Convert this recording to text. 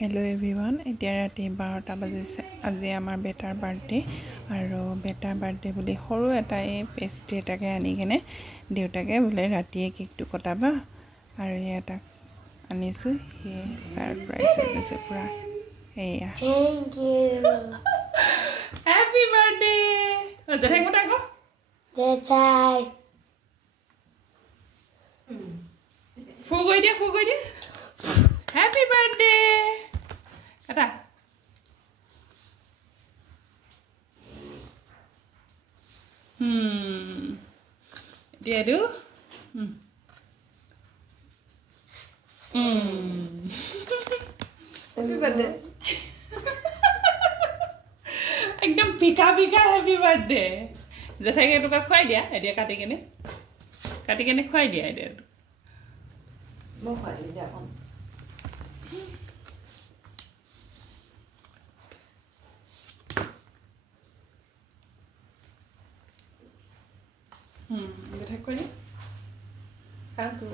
Hello everyone এতিয়া ৰাতি 12টা বাজিছে আজি আমাৰ বেটাৰ বাৰ্থডে আৰু বেটাৰ বাৰ্থডে বুলি সৰু এটা পেষ্ট্ৰি এটাকে আনি কেনে দেউতাকে বোলে ৰাতিয়ে কেকটো কটাবা আৰু এটা আনিছো হে সাৰপ্ৰাইজ হৈ গৈছে পুৰা এয়া থ্যাংক ইউ হ্যাপি বাৰ্থডে জেঠাই মতে আকৌ জেঠাই ফু গৈ দিয়া happy birthday Kata. Dia tu. Happy birthday. Ekdom pika happy birthday. Jatha ke tu ka khwai dia, dia kati kene khwai dia dia. Mo khwai dia kon. Jatha koi dia. Aku.